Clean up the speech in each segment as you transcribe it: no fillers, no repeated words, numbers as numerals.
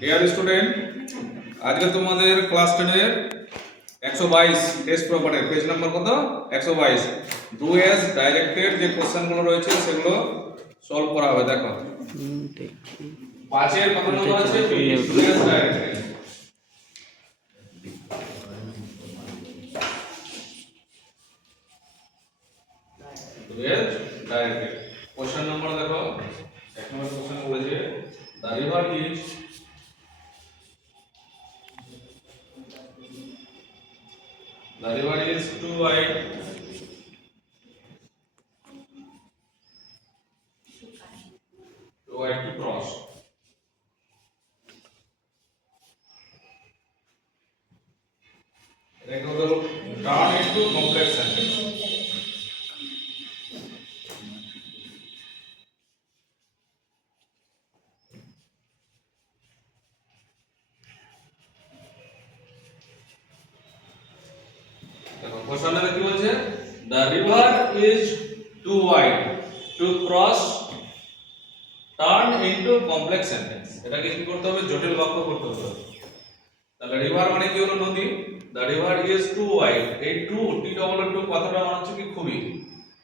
Dear student, আজকে তোমাদের class 10 এর 122 টেস্ট পেপারের পেজ নাম্বার কত 122 ডু এস ডাইরেক্টেড যে কোশ্চেনগুলো রয়েছে সেগুলো সলভ করা হবে। দেখো পাঁচের কত নম্বর আছে B do as directed. Do as directed question number দেখো এক নম্বর কোশ্চেন বলেছে the river is the river is too wide to cross. Then we will turn into complex sentence. দেখো কোশ্চেনে কি বলছে the river is too wide to cross turn into complex sentence। এটাকে কি করতে হবে জটিল বাক্য করতে হবে। তাহলে রিভার মানে কি হলো নদী, the river is too wide, এই টু টি ডবল টু কথাটা মানে হচ্ছে কি খুবই,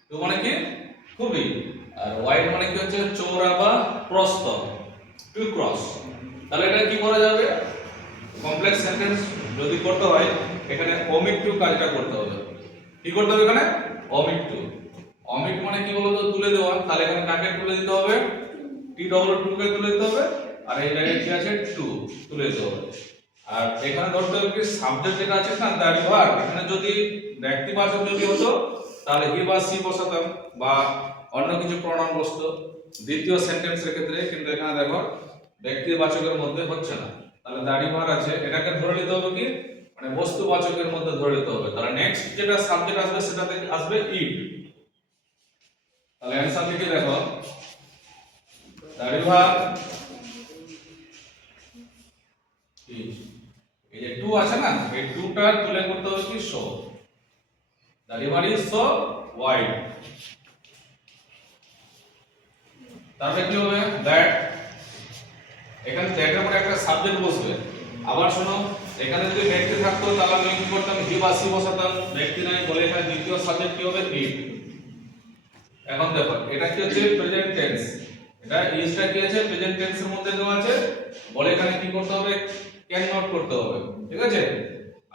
টু মানে কি খুবই, আর ওয়াইড মানে কি হচ্ছে চওড়া বা প্রস্থ, টু ক্রস। তাহলে এটা কি করা যাবে কমপ্লেক্স সেন্টেন্স যদি করতে হয় এখানে ওমিট টু কাজটা করতে হবে। কি করতে হবে এখানে ওমিট টু। ওমিট মানে কি বলতো তুলে দেওয়া, তাহলে এখানে কাকে তুলে দিতে হবে টি ডবল টু কে তুলে দিতে হবে, আর এই জায়গায় কি আছে টু তুলে দিতে হবে। আর এখানে ধরতে হবে কি সাবজেক্ট যেটা আছে না দ্য রিভার, এখানে যদি ব্যক্তিবাচক যদি হতো তাহলে হি বা সি বসাতাম বা অন্য কিছু প্রনাউন বসতো দ্বিতীয় সেন্টেন্সের ক্ষেত্রে, কিন্তু এখানে দেখো ব্যক্তিবাচকের মধ্যে হচ্ছে না। তাহলে দ্য রিভার আছে এটাকে ধরে নিতে হবে কি মানে বস্তুবাচকের মধ্যে ধরে নিতে হবে। তাহলে নেক্সট যেটা সাবজেক্ট আসবে সেটাতে আসবে ইট। তাহলে অ্যানসার লিখে দেখো দ্য রিভার এই যে টু আছে না এই টুটা তুলে করতে হবে কি so, the river is so wide. তারপরে কি হবে দ্যাট, এখানে দ্যাটের পরে একটা সাবজেক্ট বসবে। আবার শোনো এখানে যদি ব্যক্তি থাকতো তাহলে আমি কি করতাম হি বা সি বসাতাম, ব্যক্তি নাই বলে এখানে দ্বিতীয় সাবজেক্ট কি হবে ইট। এখন দেখো এটা কি হচ্ছে প্রেজেন্ট টেন্স, এটা ইজটা কি আছে প্রেজেন্ট টেন্সের মধ্যে দেওয়া আছে বলে এখানে কি করতে হবে ক্যান নট করতে হবে, ঠিক আছে।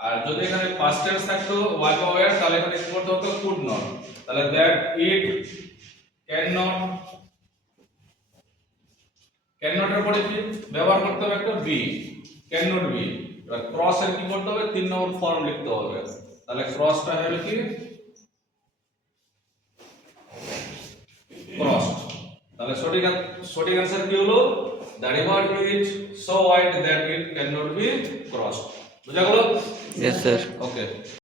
আর যদি এখানে পাস্ট টেন্স থাকতো ওয়াজ বা ওয়্যার তাহলে এখানে কি করতে হতো কুড নট। তাহলে that it can not, can not এর পরে কি ব্যবহার করতে হবে একটা বি, ক্যান নট বি। এবার ক্রস এর কি করতে হবে 3 নম্বর ফর্ম লিখতে হবে। তাহলে ক্রসটা হবে কি ক্রস। তাহলে সঠিক आंसर কি হলো the river is so wide that it can not be crossed. বুঝা গেল? Yes, sir. ওকে।